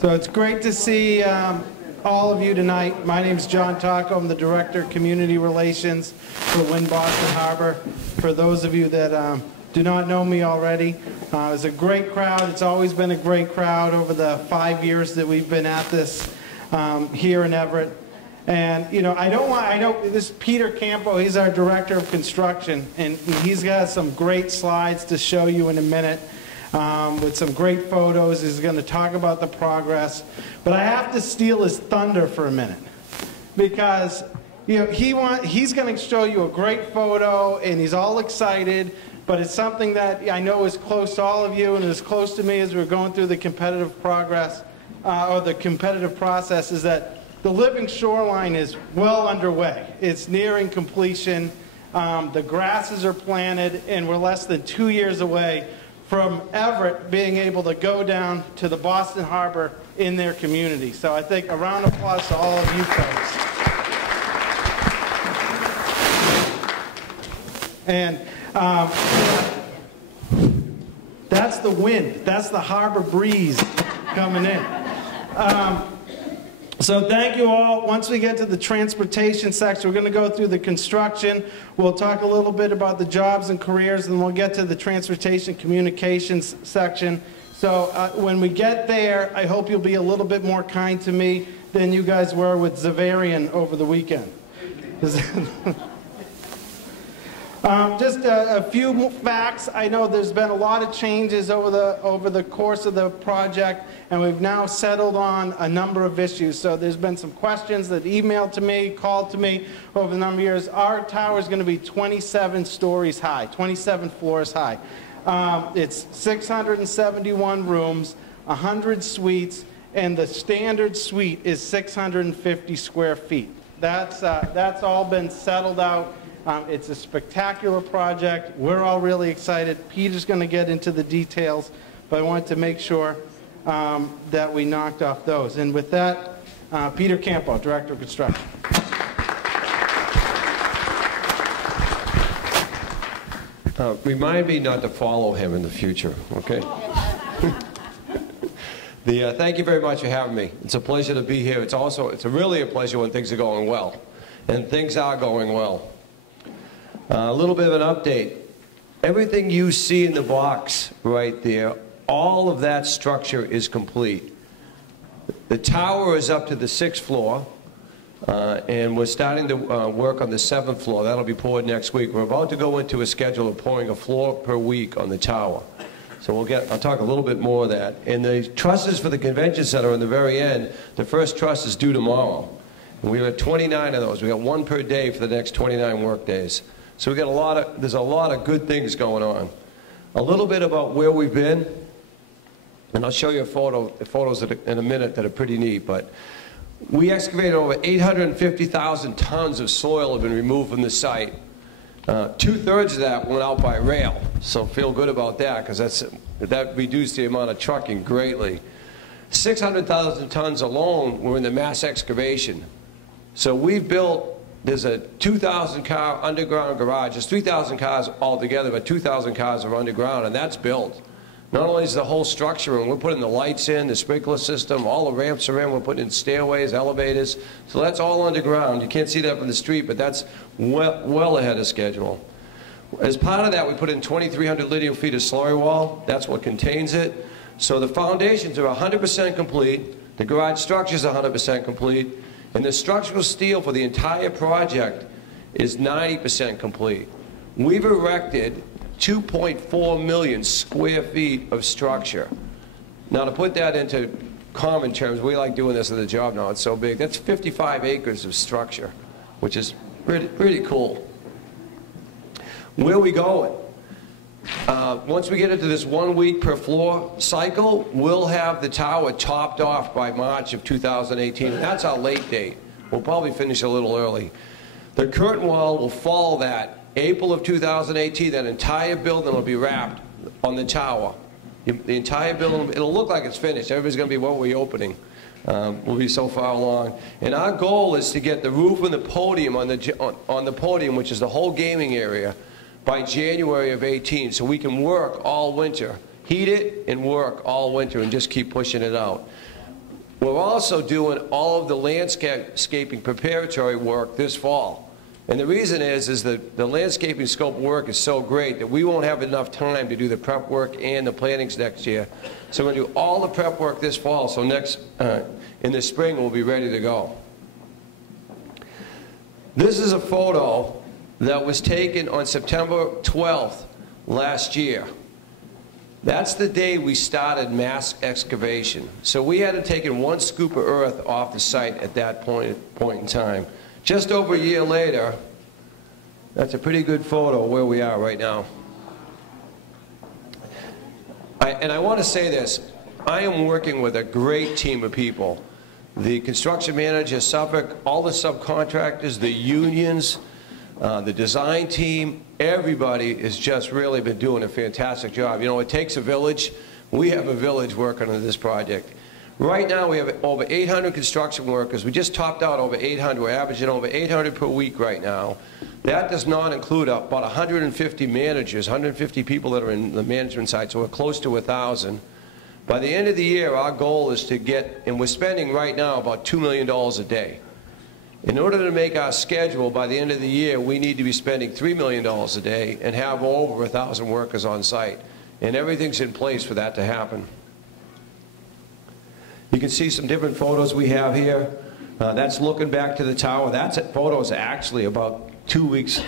So it's great to see all of you tonight. My name is John Taco. I'm the Director of Community Relations for Wynn Boston Harbor. For those of you that do not know me already, it's a great crowd. It's always been a great crowd over the 5 years that we've been at this here in Everett. And you know, I know this is Peter Campo. He's our Director of Construction, and he's got some great slides to show you in a minute. With some great photos. He's going to talk about the progress. But I have to steal his thunder for a minute, because you know, he's going to show you a great photo, and he's all excited, but it's something that I know is close to all of you and is close to me as we're going through the competitive progress, or the competitive process, is that the living shoreline is well underway. It's nearing completion. The grasses are planted, and we're less than 2 years away from Everett being able to go down to the Boston Harbor in their community. So I think a round of applause to all of you folks. And that's the wind. That's the harbor breeze coming in. So thank you all. Once we get to the transportation section, we're going to go through the construction. We'll talk a little bit about the jobs and careers, and we'll get to the transportation communications section. So when we get there, I hope you'll be a little bit more kind to me than you guys were with Zavarian over the weekend. Just a few facts. I know there's been a lot of changes over the course of the project, and we've now settled on a number of issues. So there's been some questions that emailed to me, called to me over the number of years. Our tower is going to be 27 stories high, 27 floors high. It's 671 rooms, 100 suites, and the standard suite is 650 square feet. That's all been settled out. It's a spectacular project. We're all really excited. Peter's going to get into the details, but I wanted to make sure that we knocked off those. And with that, Peter Campo, Director of Construction. Remind me not to follow him in the future, okay? Thank you very much for having me. It's a pleasure to be here. It's really a pleasure when things are going well, and things are going well. A little bit of an update. Everything you see in the box right there, all of that structure is complete. The tower is up to the 6th floor, and we're starting to work on the 7th floor. That'll be poured next week. We're about to go into a schedule of pouring a floor per week on the tower. So I'll talk a little bit more of that. And the trusses for the convention center in the very end, the first truss is due tomorrow. And we have 29 of those. We got 1 per day for the next 29 work days. So there's a lot of good things going on. A little bit about where we've been, and I'll show you photos in a minute that are pretty neat, but we excavated over 850,000 tons of soil have been removed from the site. 2/3 of that went out by rail, so feel good about that, because that reduced the amount of trucking greatly. 600,000 tons alone were in the mass excavation. So we've built, there's a 2,000 car underground garage. There's 3,000 cars altogether, but 2,000 cars are underground, and that's built. Not only is the whole structure, and we're putting the lights in, the sprinkler system, all the ramps are in, we're putting in stairways, elevators, so that's all underground. You can't see that from the street, but that's well ahead of schedule. As part of that, we put in 2,300 linear feet of slurry wall. That's what contains it. So the foundations are 100% complete, the garage structure is 100% complete, and the structural steel for the entire project is 90% complete. We've erected 2.4 million square feet of structure. Now, to put that into common terms, we like doing this at the job now, it's so big. That's 55 acres of structure, which is pretty cool. Where are we going? Once we get into this 1 week per floor cycle, we'll have the tower topped off by March of 2018. And that's our late date. We'll probably finish a little early. The curtain wall will follow that. April of 2018, that entire building will be wrapped on the tower. The entire building, it'll look like it's finished. Everybody's going to be, what are we opening? We'll be so far along. And our goal is to get the roof and the podium on the podium, which is the whole gaming area, by January of 18, so we can work all winter. Heat it and work all winter and just keep pushing it out. We're also doing all of the landscaping preparatory work this fall. And the reason is that the landscaping scope work is so great that we won't have enough time to do the prep work and the plantings next year. So we're going to do all the prep work this fall, so in the spring we'll be ready to go. This is a photo that was taken on September 12th last year. That's the day we started mass excavation. So we had to take in 1 scoop of earth off the site at that point in time. Just over a year later, that's a pretty good photo of where we are right now. And I want to say this, I am working with a great team of people. The construction manager, Suffolk, all the subcontractors, the unions, the design team, everybody has just really been doing a fantastic job. You know, it takes a village. We have a village working on this project. Right now we have over 800 construction workers. We just topped out over 800. We're averaging over 800 per week right now. That does not include about 150 managers, 150 people that are in the management side, so we're close to 1,000. By the end of the year, our goal is to get, and we're spending right now about $2 million a day. In order to make our schedule by the end of the year, we need to be spending $3 million a day and have over 1,000 workers on site. And everything's in place for that to happen. You can see some different photos we have here. That's looking back to the tower. That photo is actually about 2 weeks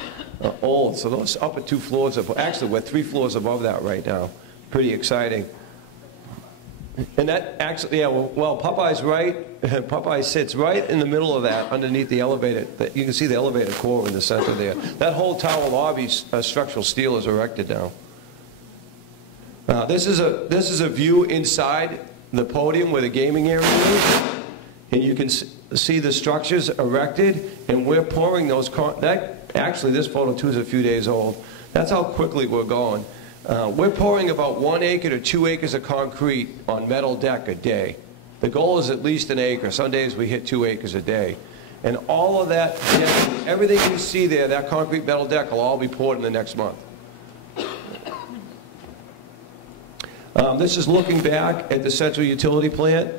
old. So those up at 2 floors, actually we're 3 floors above that right now. Pretty exciting. And that actually, yeah, well, Popeye's right. Popeye sits right in the middle of that, underneath the elevator. You can see the elevator core in the center there. That whole tower lobby structural steel is erected now. This is a view inside the podium where the gaming area is, and you can see the structures erected, and we're pouring those. Actually, this photo too is a few days old. That's how quickly we're going. We're pouring about 1 acre to 2 acres of concrete on metal deck a day. The goal is at least 1 acre. Some days we hit 2 acres a day. And all of that, everything you see there, that concrete metal deck will all be poured in the next month. This is looking back at the central utility plant.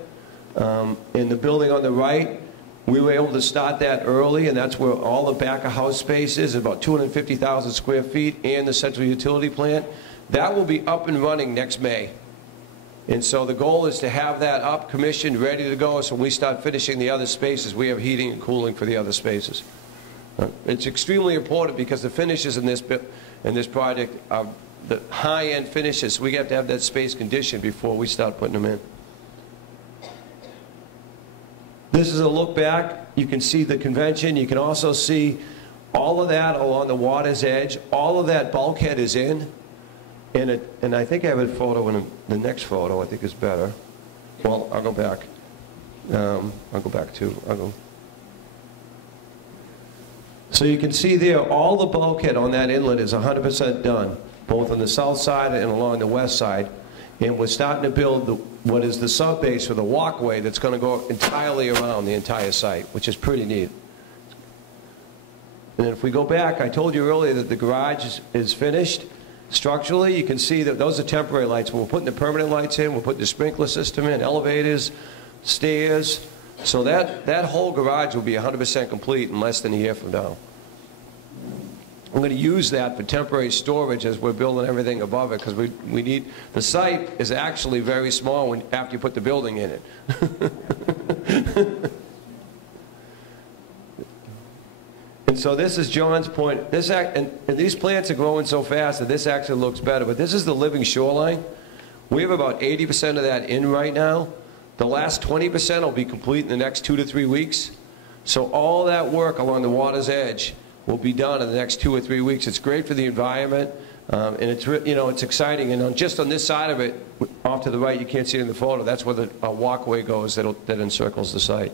In the building on the right, we were able to start that early, and that's where all the back of house space is, about 250,000 square feet, and the central utility plant. That will be up and running next May. And so the goal is to have that up, commissioned, ready to go, so when we start finishing the other spaces, we have heating and cooling for the other spaces. It's extremely important because the finishes in this project are the high-end finishes. We have to have that space conditioned before we start putting them in. This is a look back. You can see the convention. You can also see all of that along the water's edge. All of that bulkhead is in. And I think I have a photo in the next photo I think is better. Well, I'll go back. I'll go back too. So you can see there all the bulkhead on that inlet is 100% done, both on the south side and along the west side. And we're starting to build what is the subbase for the walkway that's going to go entirely around the entire site, which is pretty neat. And if we go back, I told you earlier that the garage is finished. Structurally, you can see that those are temporary lights. We're putting the permanent lights in, we're putting the sprinkler system in, elevators, stairs. So that whole garage will be 100% complete in less than a year from now. I'm going to use that for temporary storage as we're building everything above it, because we need, the site is actually very small after you put the building in it. And so this is John's point. And these plants are growing so fast that this actually looks better, but this is the living shoreline. We have about 80% of that in right now. The last 20% will be complete in the next 2 to 3 weeks. So all that work along the water's edge will be done in the next 2 or 3 weeks. It's great for the environment, and it's, you know, it's exciting. And just on this side of it, off to the right, you can't see it in the photo, that's where the walkway goes that encircles the site.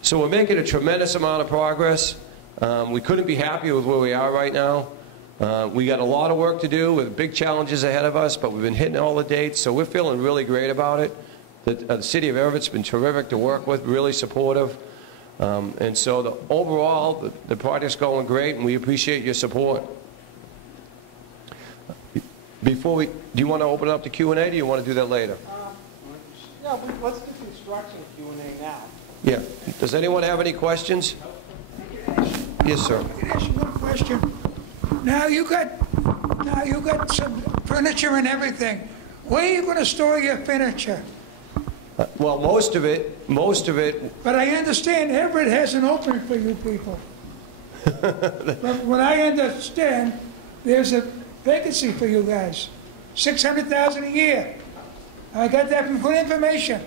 So we're making a tremendous amount of progress. We couldn't be happier with where we are right now. We got a lot of work to do with big challenges ahead of us, but we've been hitting all the dates, so we're feeling really great about it. The city of Everett's been terrific to work with, really supportive. And so overall, the project's going great, and we appreciate your support. Do you want to open it up to Q&A, or do you want to do that later? Yeah, let's do construction Q&A now. Yeah. Does anyone have any questions? Yes, sir. I can ask you one question. Now you got some furniture and everything. Where are you going to store your furniture? Well, most of it. But I understand Everett hasn't opened for you people. But what I understand, there's a vacancy for you guys. $600,000 a year. I got that from good information.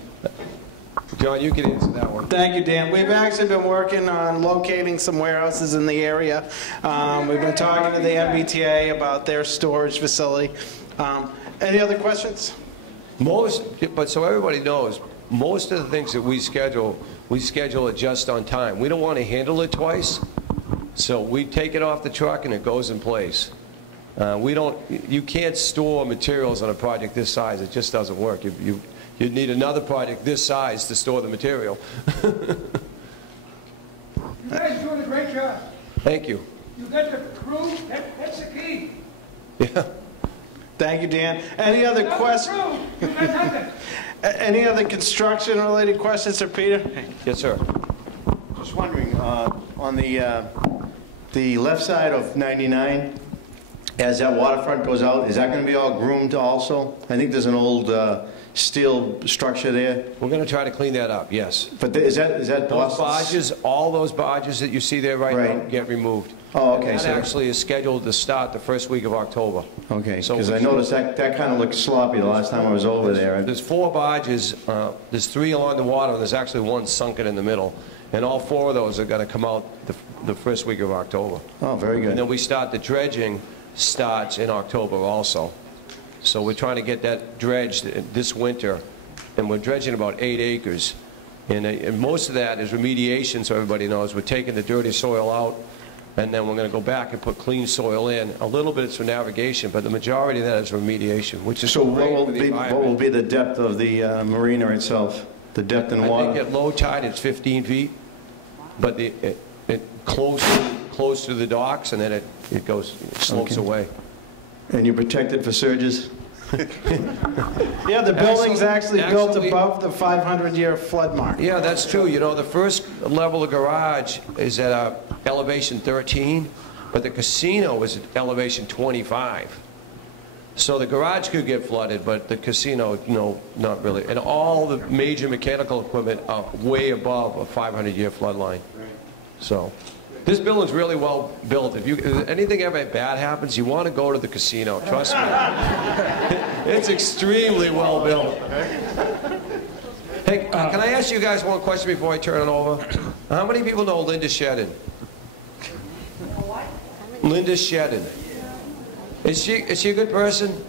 John, you can answer that one. Thank you, Dan. We've actually been working on locating some warehouses in the area. We've been talking to the MBTA about their storage facility. Any other questions? But so everybody knows, most of the things that we schedule it just on time. We don't want to handle it twice, so we take it off the truck and it goes in place. You can't store materials on a project this size. It just doesn't work. You'd need another project this size to store the material. You guys are doing a great job. Thank you. You got the crew. That's the key. Yeah. Thank you, Dan. Any other questions? You got nothing. Any other construction-related questions for Peter? Yes, sir. Just wondering, on the left side of 99, as that waterfront goes out, is that going to be all groomed also? I think there's an old steel structure there. We're going to try to clean that up, yes. But is that Those barges, all those barges that you see there right now get removed. Oh, okay. That actually is scheduled to start the first week of October. Okay, So because I noticed that kind of looked sloppy the last time I was over there. There's 4 barges. There's 3 along the water, and there's actually 1 sunken in the middle. And all 4 of those are going to come out the first week of October. Oh, very good. And then we start the dredging starts in October also. So we're trying to get that dredged this winter, and we're dredging about 8 acres. And most of that is remediation, so everybody knows. We're taking the dirty soil out, and then we're going to go back and put clean soil in. A little bit is for navigation, but the majority of that is remediation, which is So great what for the environment. will be the depth of the marina itself? The depth in the water? I think at low tide it's 15 feet, but it close to the docks, and then it slopes away. And you're protected for surges? Yeah, the building's actually built above the 500-year flood mark. Yeah, that's true. You know, the first level of garage is at elevation 13, but the casino is at elevation 25. So the garage could get flooded, but the casino, no, not really. And all the major mechanical equipment are way above a 500-year flood line. So this building's really well built. If anything ever bad happens, you want to go to the casino. Trust me. It's extremely well built. Hey, can I ask you guys one question before I turn it over? How many people know Linda Shedden? Linda Shedden. Is she a good person?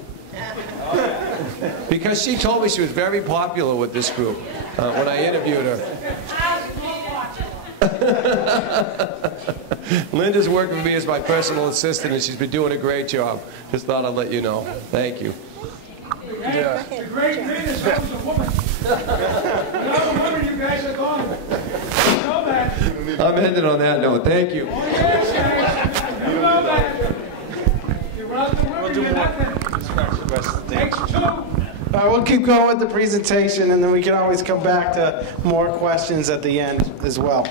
Because she told me she was very popular with this group when I interviewed her. Linda's working for me as my personal assistant, and she's been doing a great job. Just thought I'd let you know. Thank you. Yeah. The great thing is I was a woman. Without a woman, you guys are gone. You know that. I'm ending on that note. Thank you. Oh, yes, guys. You know that. You're without the women, you're nothing. Takes 2. We'll keep going with the presentation, and then we can always come back to more questions at the end as well.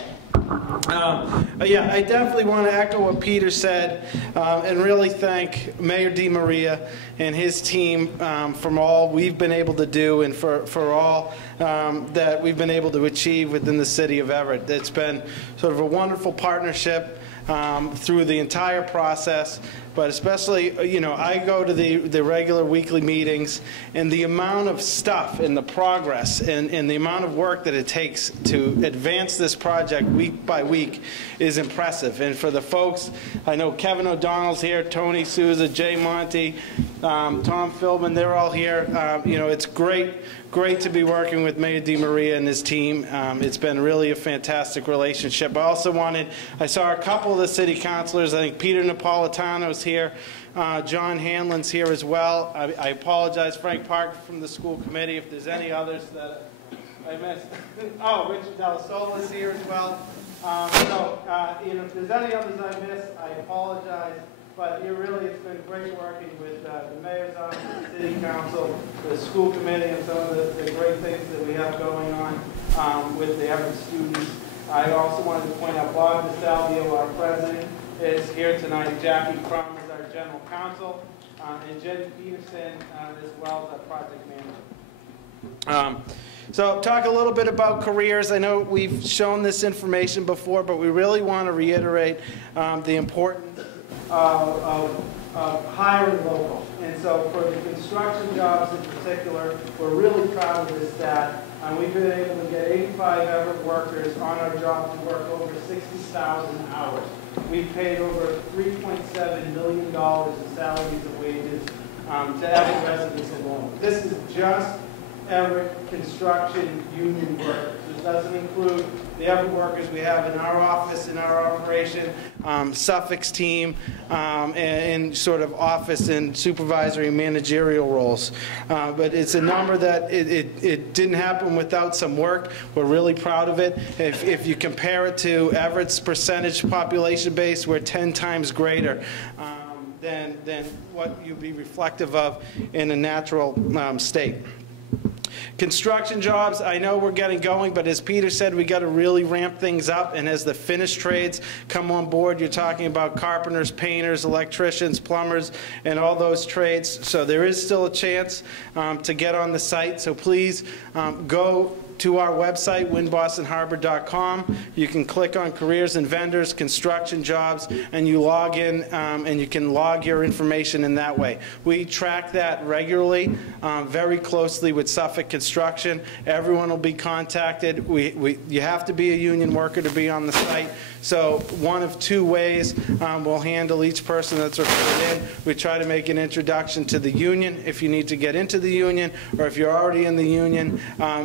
Yeah, I definitely want to echo what Peter said and really thank Mayor DiMaria and his team from all we've been able to do and for all that we've been able to achieve within the city of Everett. It's been sort of a wonderful partnership through the entire process. But especially, you know, I go to the regular weekly meetings, and the amount of stuff and the progress and the amount of work that it takes to advance this project week by week is impressive. And for the folks, I know Kevin O'Donnell's here, Tony Souza, Jay Monty, Tom Philbin, they're all here. You know, it's great to be working with Mayor DiMaria and his team. It's been really a fantastic relationship. I saw a couple of the city councilors. I think Peter Napolitano's here. John Hanlon's here as well. I apologize, Frank Park from the school committee, if there's any others that I missed. Oh, Richard Delasola is here as well. If there's any others I missed, I apologize. But it's been great working with the mayor's office, the city council, the school committee, and some of the great things that we have going on with the Everett students. I also wanted to point out Bob DeSalvio, our president, is here tonight. Jackie Crum is our general counsel, and Jen Peterson as well as our project manager. So talk a little bit about careers. I know we've shown this information before, but we really want to reiterate the importance of hiring local. And so for the construction jobs in particular, we're really proud of this stat. We've been able to get 85 Everett workers on our job to work over 60,000 hours. We've paid over $3.7 million in salaries and wages to Everett residents alone. This is just Everett construction union workers. This doesn't include the Everett workers we have in our office, in our operation, Suffolk's team, and sort of office and supervisory and managerial roles. But it's a number that it didn't happen without some work. We're really proud of it. If you compare it to Everett's percentage population base, we're 10 times greater than what you'd be reflective of in a natural state. Construction jobs, I know we're getting going, but as Peter said, we got to really ramp things up, and as the finished trades come on board, you're talking about carpenters, painters, electricians, plumbers, and all those trades. So there is still a chance to get on the site, so please go to our website, wynnbostonharbor.com. You can click on careers and vendors, construction jobs, and you log in and you can log your information in that way. We track that regularly, very closely with Suffolk Construction. Everyone will be contacted. You have to be a union worker to be on the site. So one of two ways we'll handle each person that's referred in. We try to make an introduction to the union if you need to get into the union, or if you're already in the union,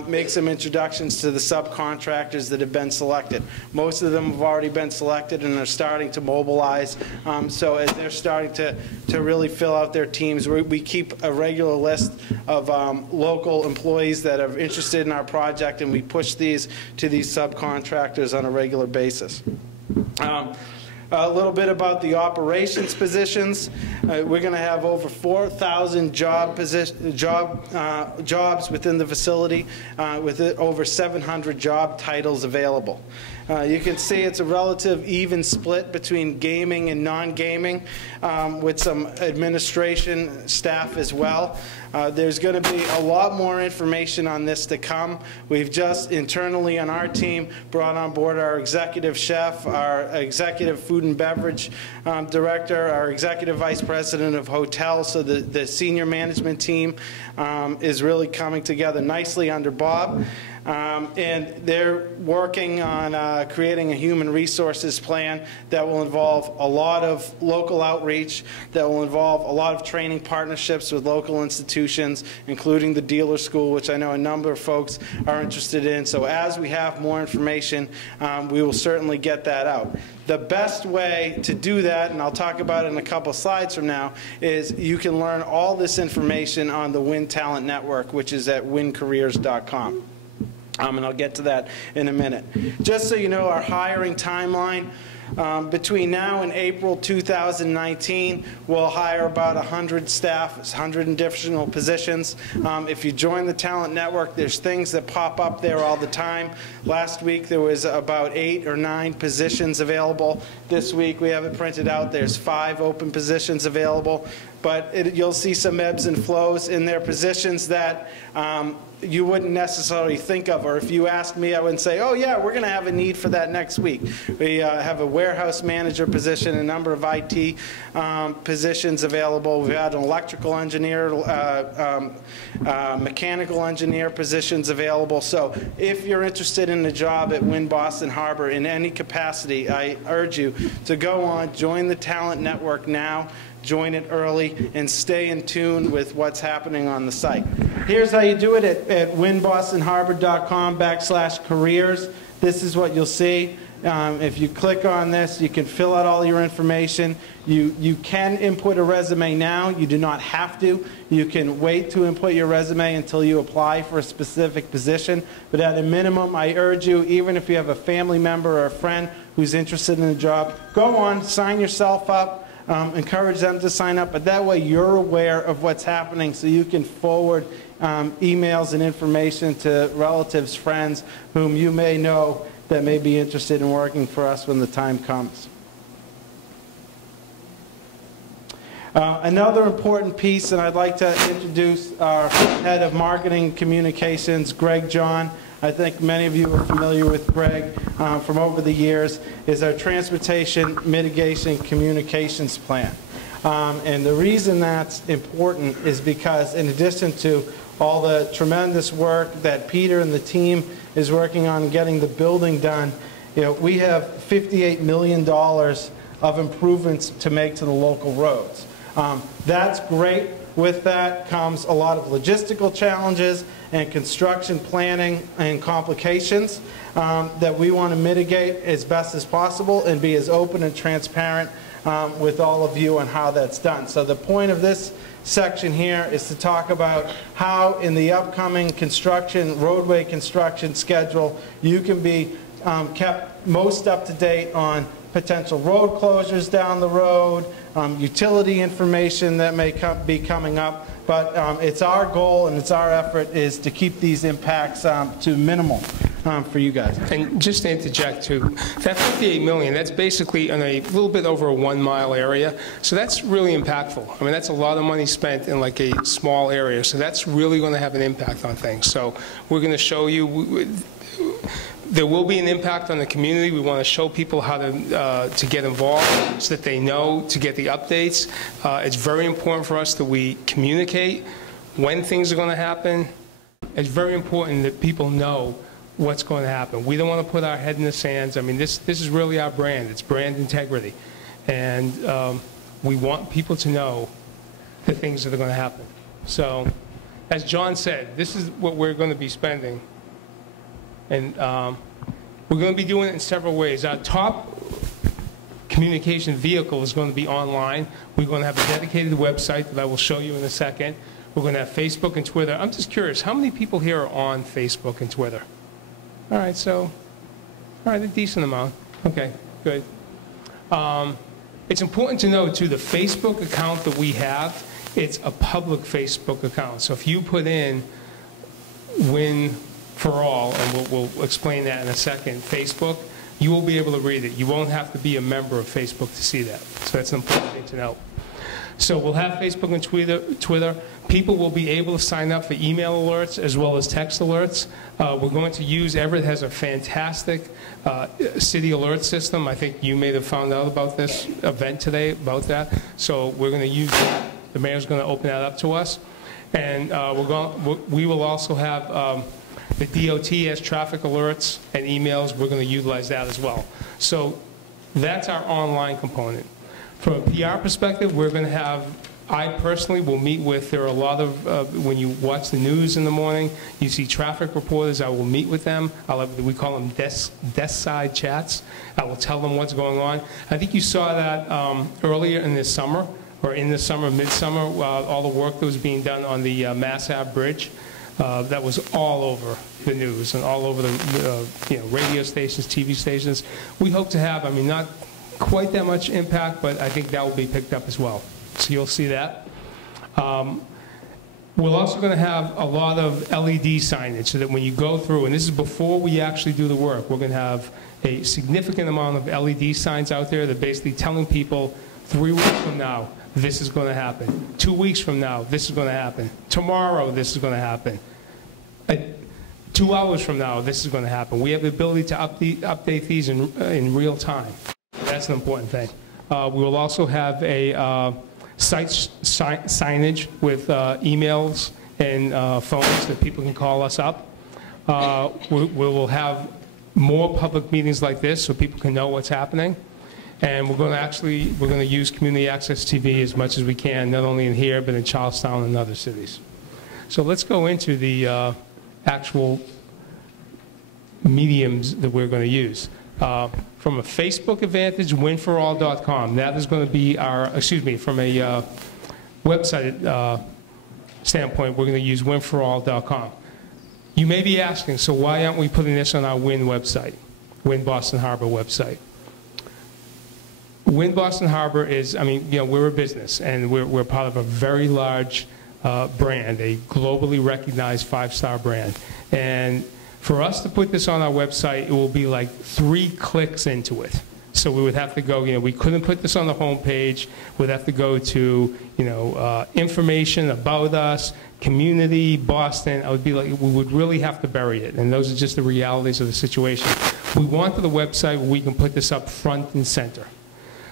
make some introductions to the subcontractors that have been selected. Most of them have already been selected and are starting to mobilize. So as they're starting to really fill out their teams, we keep a regular list of local employees that are interested in our project, and we push these to these subcontractors on a regular basis. A little bit about the operations positions. We're going to have over 4,000 jobs within the facility, with over 700 job titles available. You can see it's a relative even split between gaming and non-gaming, with some administration staff as well. There's going to be a lot more information on this to come. We've just internally on our team brought on board our executive chef, our executive food and beverage director, our executive vice president of hotels. So the senior management team is really coming together nicely under Bob. And they're working on creating a human resources plan that will involve a lot of local outreach, that will involve a lot of training partnerships with local institutions, including the dealer school, which I know a number of folks are interested in. So as we have more information, we will certainly get that out. The best way to do that, and I'll talk about it in a couple slides from now, is you can learn all this information on the Wynn Talent Network, which is at wynncareers.com. And I'll get to that in a minute. Just so you know, our hiring timeline, between now and April 2019, we'll hire about 100 staff, 100 additional positions. If you join the Talent Network, there's things that pop up there all the time. Last week there was about 8 or 9 positions available. This week we have it printed out. There's 5 open positions available. But you'll see some ebbs and flows in their positions that you wouldn't necessarily think of, or if you asked me, I wouldn't say, oh yeah, we're going to have a need for that next week. We have a warehouse manager position, a number of IT positions available. We've had an electrical engineer, mechanical engineer positions available. So if you're interested in a job at Wynn Boston Harbor in any capacity, I urge you to go on, join the Talent Network now. Join it early and stay in tune with what's happening on the site. Here's how you do it at wynnbostonharbor.com/careers. This is what you'll see. If you click on this, you can fill out all your information. You can input a resume now. You do not have to. You can wait to input your resume until you apply for a specific position. But at a minimum, I urge you, even if you have a family member or a friend who's interested in a job, go on, sign yourself up. Encourage them to sign up, but that way you're aware of what's happening so you can forward emails and information to relatives, friends whom you may know that may be interested in working for us when the time comes. Another important piece, and I'd like to introduce our head of marketing communications, Greg John. I think many of you are familiar with Greg from over the years, is our Transportation Mitigation Communications Plan. And the reason that's important is because in addition to all the tremendous work that Peter and the team is working on getting the building done, we have $58 million of improvements to make to the local roads. That's great. With that comes a lot of logistical challenges and construction planning and complications that we want to mitigate as best as possible and be as open and transparent with all of you on how that's done. So the point of this section here is to talk about how in the upcoming roadway construction schedule, you can be kept most up to date on potential road closures down the road, utility information that may be coming up. But it's our goal and it's our effort is to keep these impacts to minimal for you guys. And just to interject too, that $58 million, that's basically in a little bit over a 1 mile area. So that's really impactful. I mean, that's a lot of money spent in like a small area. So that's really going to have an impact on things. So we're going to show you. There will be an impact on the community. We want to show people how to get involved so that they know to get the updates. It's very important for us that we communicate when things are going to happen. It's very important that people know what's going to happen. We don't want to put our head in the sands. I mean, this is really our brand. It's brand integrity. And we want people to know the things that are going to happen. So, as John said, this is what we're going to be spending. And we're going to be doing it in several ways. Our top communication vehicle is going to be online. We're going to have a dedicated website that I will show you in a second. We're going to have Facebook and Twitter. I'm just curious, how many people here are on Facebook and Twitter? All right, a decent amount. Okay, good. It's important to know, too, the Facebook account that we have, it's a public Facebook account. So if you put in Wynn for all, and we'll explain that in a second, Facebook, you will be able to read it. You won't have to be a member of Facebook to see that. So that's an important thing to know. So we'll have Facebook and Twitter. People will be able to sign up for email alerts as well as text alerts. We're going to use, Everett has a fantastic city alert system. I think you may have found out about this event today, about that. So we're going to use that. The mayor's going to open that up to us. And we will also have the DOT has traffic alerts and emails. We're going to utilize that as well. So that's our online component. From a PR perspective, we're going to have, I personally will meet with, there are a lot of, when you watch the news in the morning, you see traffic reporters, I will meet with them. We call them desk side chats. I will tell them what's going on. I think you saw that earlier in this summer, or in the summer, midsummer, all the work that was being done on the Mass Ave Bridge. That was all over the news and all over the radio stations, TV stations. We hope to have, I mean, not quite that much impact, but I think that will be picked up as well. So you'll see that. We're also going to have a lot of LED signage so that when you go through, and this is before we actually do the work, we're going to have a significant amount of LED signs out there that are basically telling people 3 weeks from now, this is going to happen. 2 weeks from now, this is going to happen. Tomorrow, this is going to happen. 2 hours from now, this is going to happen. We have the ability to update these in real time. That's an important thing. We will also have a site signage with emails and phones that people can call us up. We will have more public meetings like this so people can know what's happening. And we're going to use Community Access TV as much as we can, not only in here, but in Charlestown and other cities. So let's go into the actual mediums that we're going to use. From a Facebook advantage, winforall.com. That is going to be our, from a website standpoint, we're going to use winforall.com. You may be asking, so why aren't we putting this on our Wynn website, Wynn Boston Harbor website? Wynn Boston Harbor is, we're a business, and we're part of a very large brand, a globally recognized 5-star brand. And for us to put this on our website, it will be like 3 clicks into it. So we would have to go, we couldn't put this on the homepage. We'd have to go to, information about us, community, Boston. I would be like, we would really have to bury it. And those are just the realities of the situation. We wanted a website where we can put this up front and center.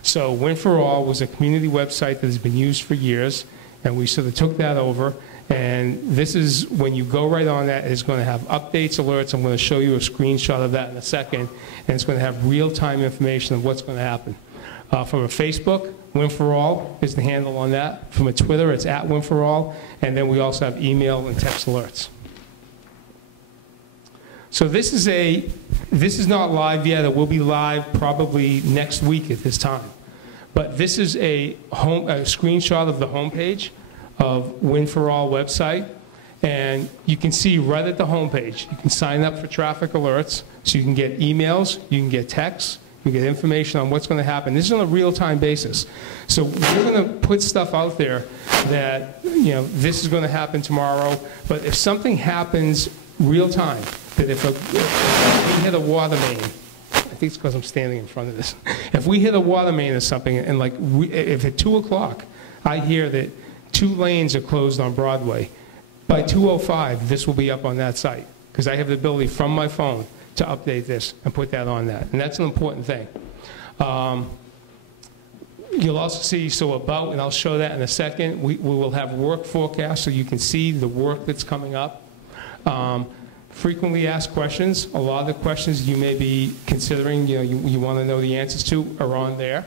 So Win for All was a community website that has been used for years, and we sort of took that over. And this is, when you go right on that, it's going to have updates, alerts. I'm going to show you a screenshot of that in a second. And it's going to have real-time information of what's going to happen. From a Facebook, Win for All is the handle on that. From a Twitter, it's @Win for All. And then we also have email and text alerts. So this is not live yet. It will be live probably next week at this time. But this is a screenshot of the homepage of Win for All website, and you can see right at the homepage, you can sign up for traffic alerts, so you can get emails, you can get texts, you can get information on what's going to happen. This is on a real-time basis. So we're going to put stuff out there that, this is going to happen tomorrow, but if something happens real-time, that if we hit a water main, I think it's because I'm standing in front of this, if we hit a water main or something, and if at 2 o'clock I hear that 2 lanes are closed on Broadway, by 2:05, this will be up on that site, because I have the ability from my phone to update this and put that on that. And that's an important thing. You'll also see, and I'll show that in a second, we will have work forecasts so you can see the work that's coming up. Frequently asked questions. A lot of the questions you may be considering, you want to know the answers to are on there.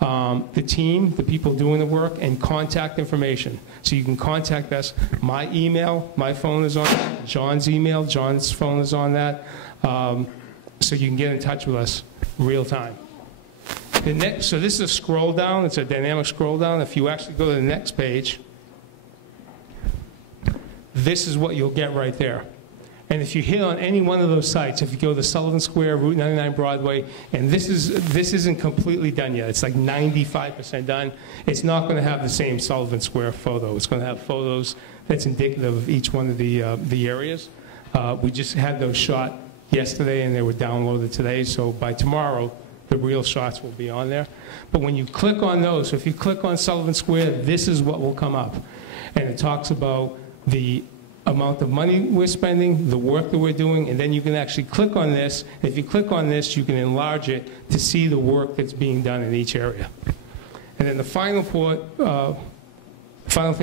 The team, the people doing the work, and contact information. So you can contact us. My email, my phone is on that. John's email, John's phone is on that. So you can get in touch with us real time. So this is a scroll down. It's a dynamic scroll down. If you actually go to the next page, this is what you'll get right there. And if you hit on any one of those sites, if you go to Sullivan Square, Route 99 Broadway, and this isn't completely done yet. It's like 95% done. It's not going to have the same Sullivan Square photo. It's going to have photos that's indicative of each one of the areas. We just had those shot yesterday, and they were downloaded today. So by tomorrow, the real shots will be on there. But when you click on those, so if you click on Sullivan Square, this is what will come up. And it talks about the amount of money we're spending, the work that we're doing, and then you can actually click on this. If you click on this, you can enlarge it to see the work that's being done in each area. And then the final thing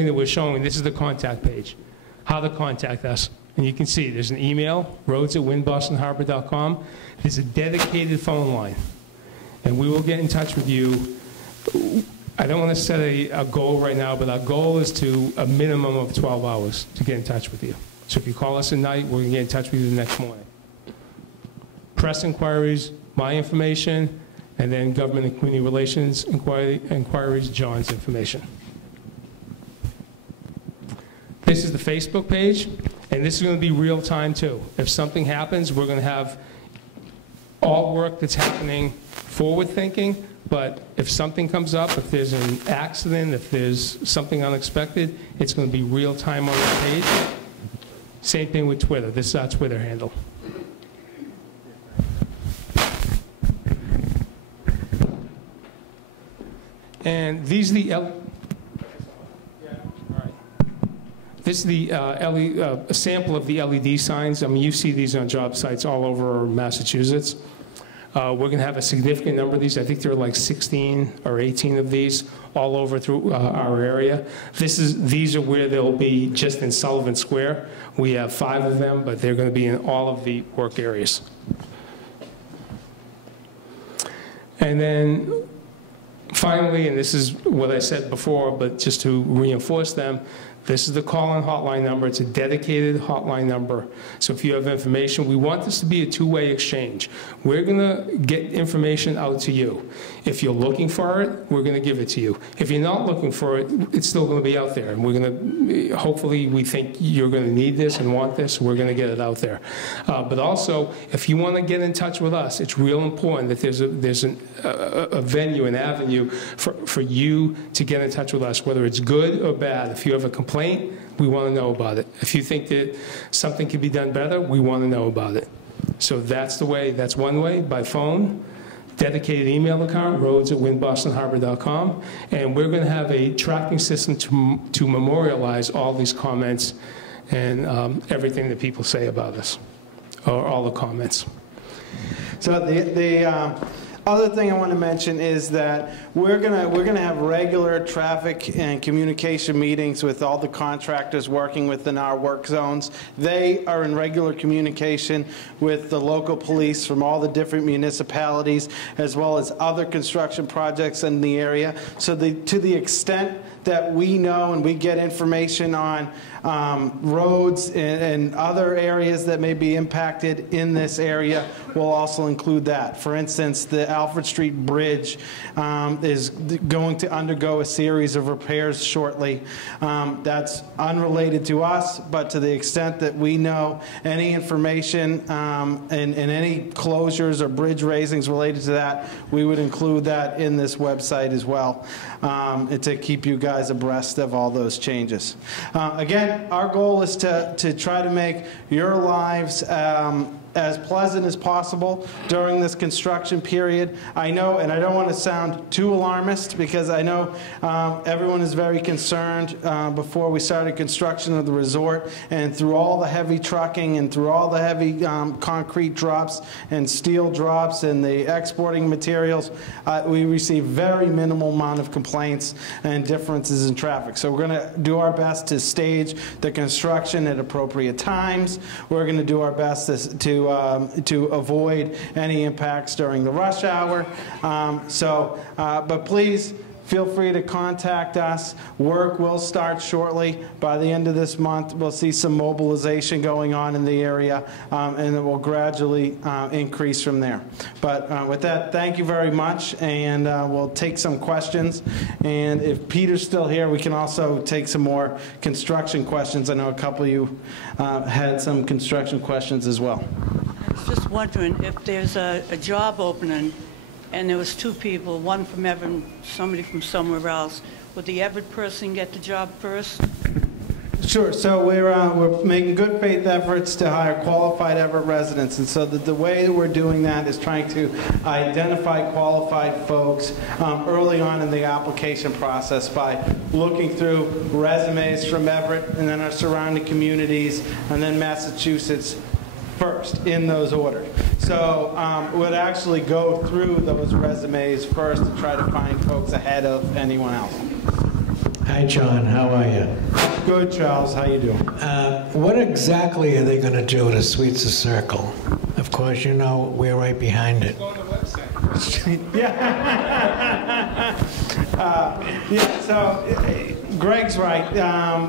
that we're showing, this is the contact page, how to contact us. And you can see there's an email, roads@winbostonharbor.com. There's a dedicated phone line. And we will get in touch with you. I don't want to set a goal right now, but our goal is to a minimum of 12 hours to get in touch with you. So if you call us at night, we're going to get in touch with you the next morning. Press inquiries, my information, and then government and community relations inquiries, John's information. This is the Facebook page, and this is going to be real time too. If something happens, we're going to have all work that's happening forward thinking. But if something comes up, if there's an accident, if there's something unexpected, it's going to be real time on the page. Same thing with Twitter. This is our Twitter handle. And these are the This is a sample of the LED signs. I mean, you see these on job sites all over Massachusetts. We're going to have a significant number of these. I think there are like 16 or 18 of these all over through our area. These are where they'll be just in Sullivan Square. We have 5 of them, but they're going to be in all of the work areas. And then finally, and this is what I said before, but just to reinforce them, This is the call-in hotline number. It's a dedicated hotline number. So if you have information, we want this to be a two-way exchange. We're going to get information out to you. If you're looking for it, we're going to give it to you. If you're not looking for it, it's still going to be out there. And we're going to, hopefully, we think you're going to need this and want this. We're going to get it out there. But also, if you want to get in touch with us, it's real important that there's a venue, an avenue for you to get in touch with us, whether it's good or bad. If you have a complaint, we want to know about it. If you think that something could be done better, we want to know about it. So that's the way, that's one way, by phone, dedicated email account, roads@wynnbostonharbor.com, and we're going to have a tracking system to memorialize all these comments and everything that people say about us, or all the comments. So the other thing I want to mention is that we're gonna have regular traffic and communication meetings with all the contractors working within our work zones. They are in regular communication with the local police from all the different municipalities, as well as other construction projects in the area. So to the extent that we know and we get information on roads and other areas that may be impacted in this area, we'll also include that. For instance, the Alfred Street Bridge is going to undergo a series of repairs shortly. That's unrelated to us, but to the extent that we know any information and any closures or bridge raisings related to that, we would include that in this website as well, and to keep you guys abreast of all those changes. Again, our goal is to try to make your lives as pleasant as possible during this construction period. I know, and I don't want to sound too alarmist, because I know everyone is very concerned before we started construction of the resort, and through all the heavy trucking and through all the heavy concrete drops and steel drops and the exporting materials, we received very minimal amount of complaints and differences in traffic. So we're going to do our best to stage the construction at appropriate times. We're going to do our best to avoid any impacts during the rush hour. But please feel free to contact us. Work will start shortly. By the end of this month, we'll see some mobilization going on in the area, and it will gradually increase from there. But with that, thank you very much, and we'll take some questions. And if Peter's still here, we can also take some more construction questions. I know a couple of you had some construction questions as well. I was just wondering if there's a job opening and there was two people, one from Everett, somebody from somewhere else, would the Everett person get the job first? Sure. So we're making good faith efforts to hire qualified Everett residents, and so the way that we're doing that is trying to identify qualified folks early on in the application process by looking through resumes from Everett and then our surrounding communities and then Massachusetts first in those orders. So we'd actually go through those resumes first to try to find folks ahead of anyone else. Hi, John. How are you? Good, Charles. How you doing? What exactly are they going to do to Sweets a Circle? Of course, you know we're right behind it. Go on the website. Yeah. Yeah. So Greg's right.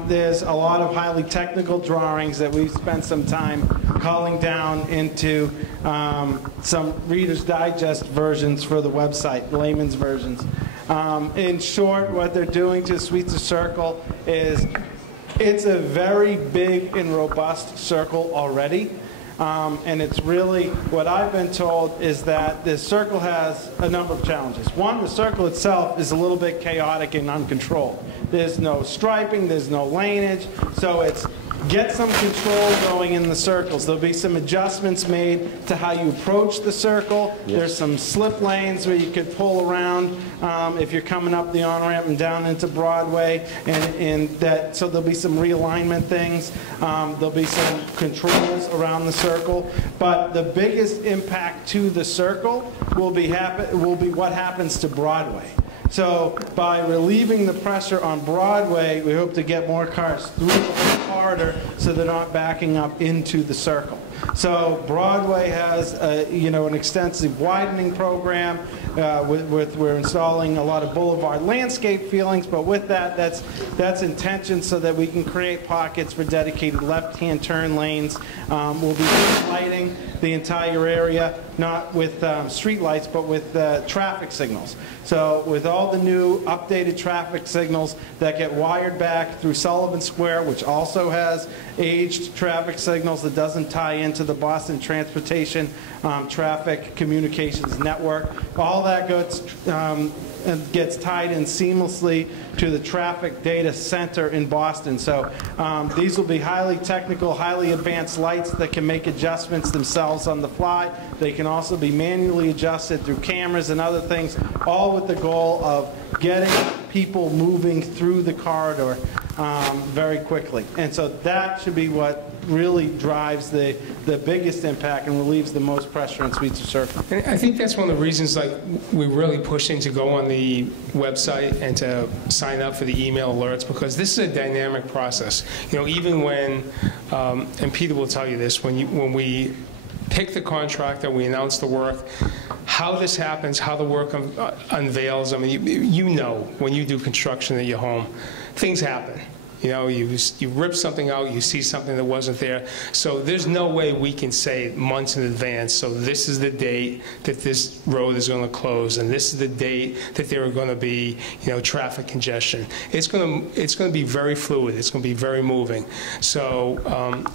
There's a lot of highly technical drawings that we've spent some time calling down into some Reader's Digest versions for the website, layman's versions. In short, what they're doing to Sweets a Circle is it's a very big and robust circle already. And it's really, what I've been told is that this circle has a number of challenges. One, the circle itself is a little bit chaotic and uncontrolled. There's no striping, there's no laneage, so it's get some control going in the circles. There'll be some adjustments made to how you approach the circle. Yes. There's some slip lanes where you could pull around if you're coming up the on-ramp and down into Broadway, so there'll be some realignment things. There'll be some controls around the circle, but the biggest impact to the circle will be what happens to Broadway. So by relieving the pressure on Broadway, we hope to get more cars through the corridor so they're not backing up into the circle. So Broadway has, an extensive widening program. We're installing a lot of boulevard landscape feelings, but with that, that's intention so that we can create pockets for dedicated left-hand turn lanes. We'll be lighting the entire area, not with street lights, but with traffic signals. So with all the new updated traffic signals that get wired back through Sullivan Square, which also has aged traffic signals that doesn't tie into the Boston Transportation Traffic Communications Network, all that gets tied in seamlessly to the traffic data center in Boston. So these will be highly technical, highly advanced lights that can make adjustments themselves on the fly. They can also be manually adjusted through cameras and other things, all with the goal of getting people moving through the corridor very quickly. And so that should be what really drives the biggest impact and relieves the most pressure on Sweetser Circle. And I think that's one of the reasons we're really pushing to go on the website and to sign up for the email alerts, because this is a dynamic process. Even when, and Peter will tell you this, when we pick the contractor, we announce the work, how this happens, how the work unveils. I mean, when you do construction at your home, things happen. You rip something out, you see something that wasn't there. So there's no way we can say months in advance, so this is the date that this road is going to close, and this is the date that there are going to be, traffic congestion. It's going to be very fluid. It's going to be very moving. So,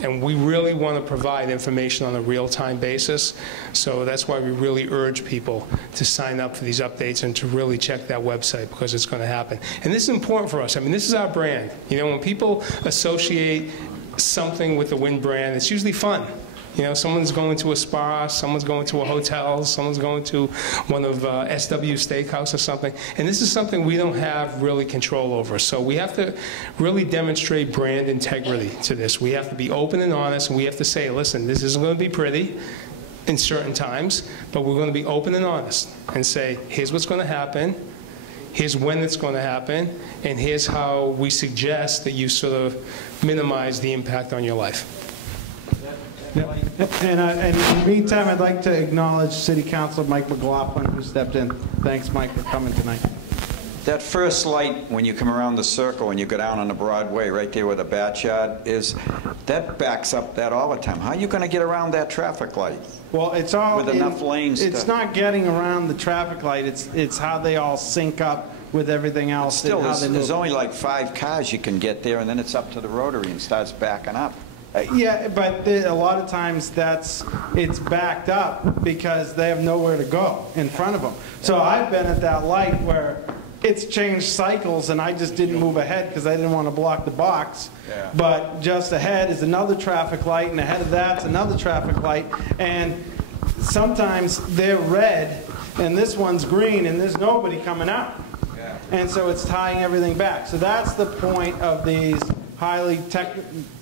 and we really want to provide information on a real-time basis. So that's why we really urge people to sign up for these updates and to really check that website, because it's going to happen. And this is important for us. I mean, this is our brand. When people associate something with the Wynn brand, it's usually fun. Someone's going to a spa, someone's going to a hotel, someone's going to one of SW Steakhouse or something. And this is something we don't have really control over. So we have to really demonstrate brand integrity to this. We have to be open and honest, and we have to say, listen, this isn't going to be pretty in certain times, but we're going to be open and honest and say, here's what's going to happen. Here's when it's going to happen, and here's how we suggest that you sort of minimize the impact on your life. And in the meantime, I'd like to acknowledge City Councilor Mike McLaughlin, who stepped in. Thanks, Mike, for coming tonight. That first light when you come around the circle and you go down on the Broadway, right there where the backyard is, that backs up that all the time. How are you going to get around that traffic light? Well, it's all with enough lanes. It's not getting around the traffic light. It's how they all sync up with everything else. But still, there's only like 5 cars you can get there, and then it's up to the rotary and starts backing up. Yeah, but a lot of times it's backed up because they have nowhere to go in front of them. So I've been at that light where it's changed cycles, and I just didn't move ahead because I didn't want to block the box. Yeah. But just ahead is another traffic light, and ahead of that's another traffic light. And sometimes they're red, and this one's green, and there's nobody coming out. Yeah. And so it's tying everything back. So that's the point of these highly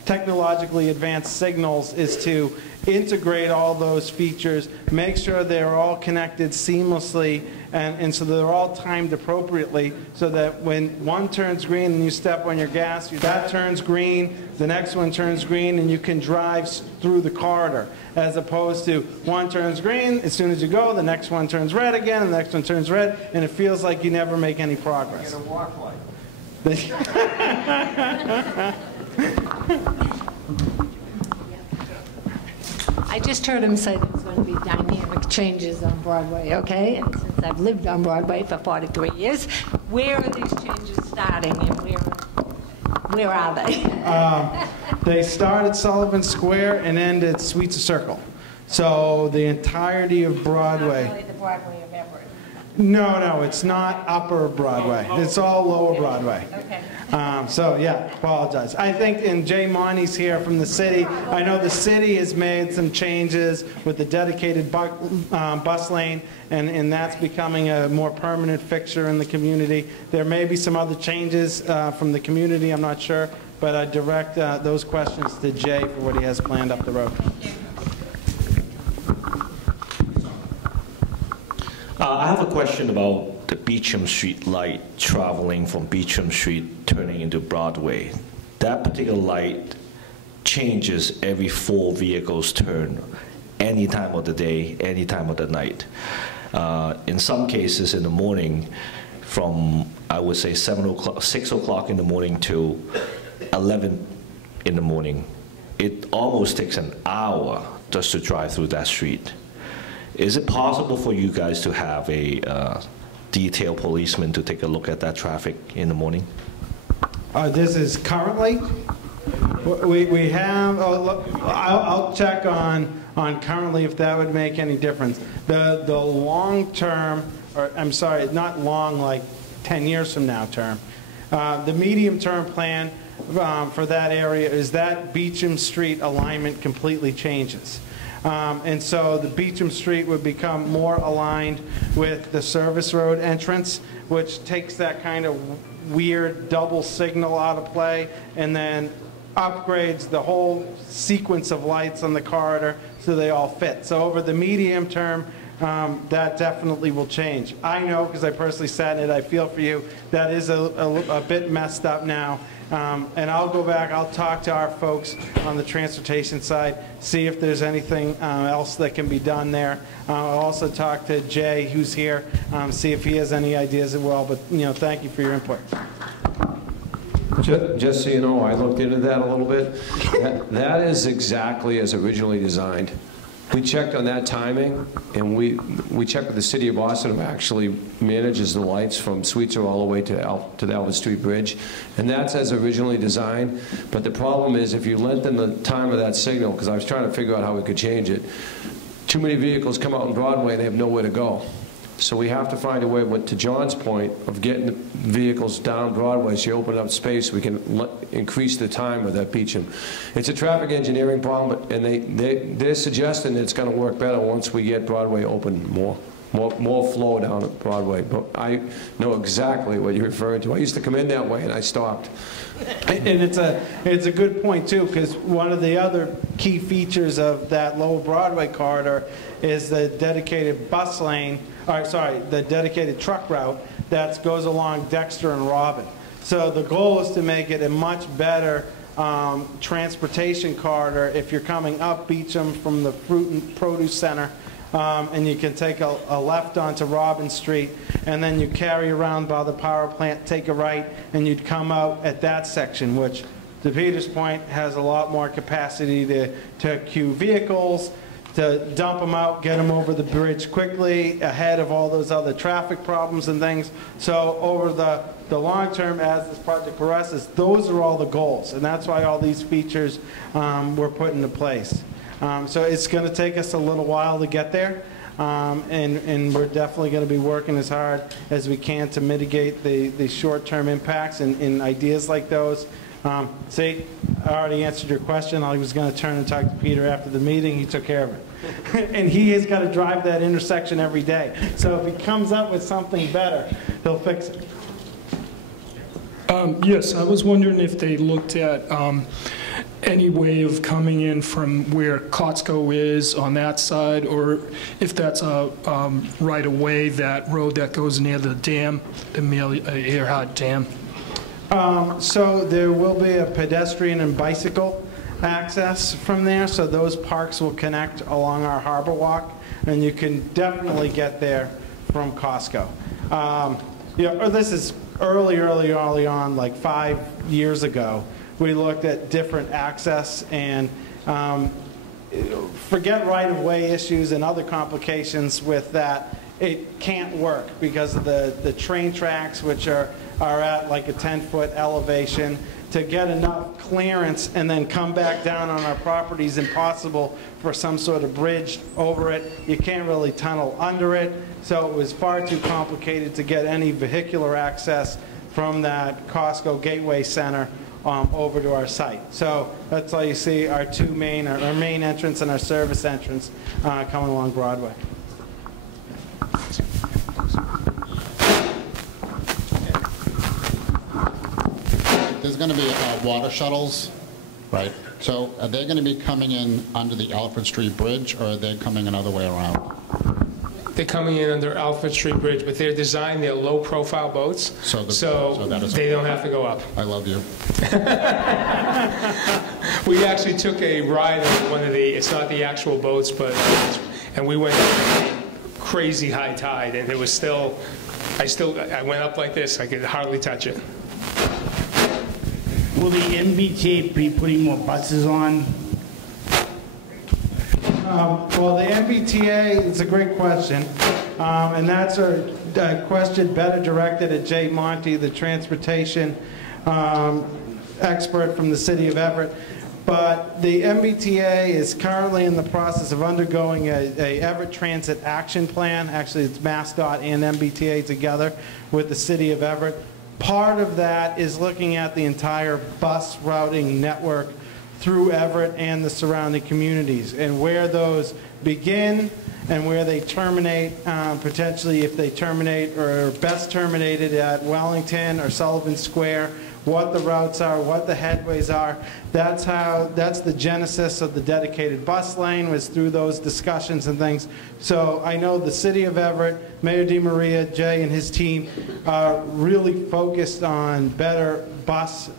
technologically advanced signals, is to integrate all those features, make sure they're all connected seamlessly, and so they're all timed appropriately, so that when one turns green and you step on your gas, that turns green, the next one turns green, and you can drive through the corridor, as opposed to one turns green, as soon as you go, the next one turns red again, and the next one turns red, and it feels like you never make any progress. Get a walk light. I just heard him say there's going to be dynamic changes on Broadway, okay? And since I've lived on Broadway for 43 years, where are these changes starting, and where are they? They start at Sullivan Square and end at Sweetser Circle. So the entirety of Broadway. Not really the Broadway of Everett. No, it's not Upper Broadway. It's all Lower Broadway. Okay. So yeah, apologize. I think, and Jay Monty's here from the city. I know the city has made some changes with the dedicated bus lane, and that's becoming a more permanent fixture in the community. There may be some other changes from the community, I'm not sure, but I direct those questions to Jay for what he has planned up the road. I have a question about the Beecham Street light traveling from Beecham Street turning into Broadway. That particular light changes every 4 vehicles turn, any time of the day, any time of the night. In some cases in the morning, from I would say 6 o'clock in the morning to 11 in the morning, it almost takes an hour just to drive through that street. Is it possible for you guys to have a detailed policeman to take a look at that traffic in the morning? This is currently? We have, I'll check on currently if that would make any difference. The long term, or I'm sorry, not long like 10 years from now term, the medium term plan for that area is that Beecham Street alignment completely changes. And so the Beecham Street would become more aligned with the service road entrance, which takes that kind of weird double signal out of play and then upgrades the whole sequence of lights on the corridor so they all fit. So over the medium term, that definitely will change. I know, because I personally sat in it, I feel for you, that is a bit messed up now. And I'll go back, I'll talk to our folks on the transportation side, see if there's anything else that can be done there. I'll also talk to Jay, who's here, see if he has any ideas as well. But, thank you for your input. Just so you know, I looked into that a little bit. That is exactly as originally designed. We checked on that timing, and we checked with the city of Boston, who actually manages the lights from Sweetser all the way to the Albert Street Bridge, and that's as originally designed. But the problem is, if you lengthen the time of that signal, because I was trying to figure out how we could change it, too many vehicles come out on Broadway and they have nowhere to go. So we have to find a way, to John's point, of getting the vehicles down Broadway so you open up space, we can increase the time of that Beecham. It's a traffic engineering problem, and they're suggesting that it's going to work better once we get Broadway open more flow down at Broadway. But I know exactly what you're referring to. I used to come in that way and I stopped. And it's a good point too, because one of the other key features of that Lower Broadway corridor is the dedicated bus lane, the dedicated truck route that goes along Dexter and Robin. So the goal is to make it a much better transportation corridor if you're coming up Beecham from the Fruit and Produce Center, and you can take a left onto Robin Street, and then you carry around by the power plant, take a right, and you'd come out at that section, which, to Peter's point, has a lot more capacity to queue vehicles, to dump them out, get them over the bridge quickly, ahead of all those other traffic problems and things. So over the long term, as this project progresses, those are all the goals, and that's why all these features were put into place. So it's going to take us a little while to get there, and we're definitely going to be working as hard as we can to mitigate the short-term impacts and ideas like those. See, I already answered your question. I was going to turn and talk to Peter after the meeting. He took care of it. And he has got to drive that intersection every day. So if he comes up with something better, he'll fix it. Yes, I was wondering if they looked at any way of coming in from where Costco is on that side, or if that's a right away, that road that goes near the dam, the Earhart Dam. So there will be a pedestrian and bicycle access from there, so those parks will connect along our harbor walk, and you can definitely get there from Costco. This is early on, like 5 years ago. We looked at different access, and forget right-of-way issues and other complications with that. It can't work because of the train tracks, which are at like a 10-foot elevation. To get enough clearance and then come back down on our property is impossible for some sort of bridge over it. You can't really tunnel under it. So it was far too complicated to get any vehicular access from that Costco Gateway Center over to our site. So that's why you see our our main entrance and our service entrance coming along Broadway. There's going to be water shuttles, right? So are they going to be coming in under the Alfred Street Bridge, or are they coming another way around? They're coming in under Alfred Street Bridge, but they're designing their low-profile boats, so that is they don't have to go up. I love you. We actually took a ride on one of the, it's not the actual boats, but, and we went crazy high tide, and it was still, I went up like this, I could hardly touch it. Will the MBTA be putting more buses on? Well, the MBTA, it's a great question, and that's a question better directed at Jay Monty, the transportation expert from the city of Everett. But the MBTA is currently in the process of undergoing a Everett Transit Action Plan. Actually, it's MassDOT and MBTA together with the city of Everett. Part of that is looking at the entire bus routing network through Everett and the surrounding communities, and where those begin and where they terminate, potentially if they terminate or best terminated at Wellington or Sullivan Square, what the routes are, what the headways are. That's the genesis of the dedicated bus lane, was through those discussions and things. So I know the city of Everett, Mayor DiMaria, Jay and his team are really focused on better bus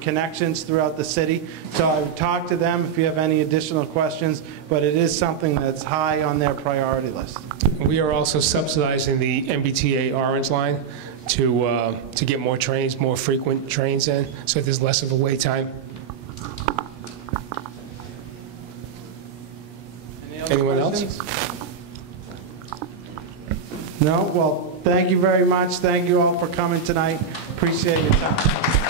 connections throughout the city. So I would talk to them if you have any additional questions, but it is something that's high on their priority list. We are also subsidizing the MBTA Orange Line to get more trains, more frequent trains in, so there's less of a wait time. Anyone else? No? Well, thank you very much. Thank you all for coming tonight. Appreciate your time.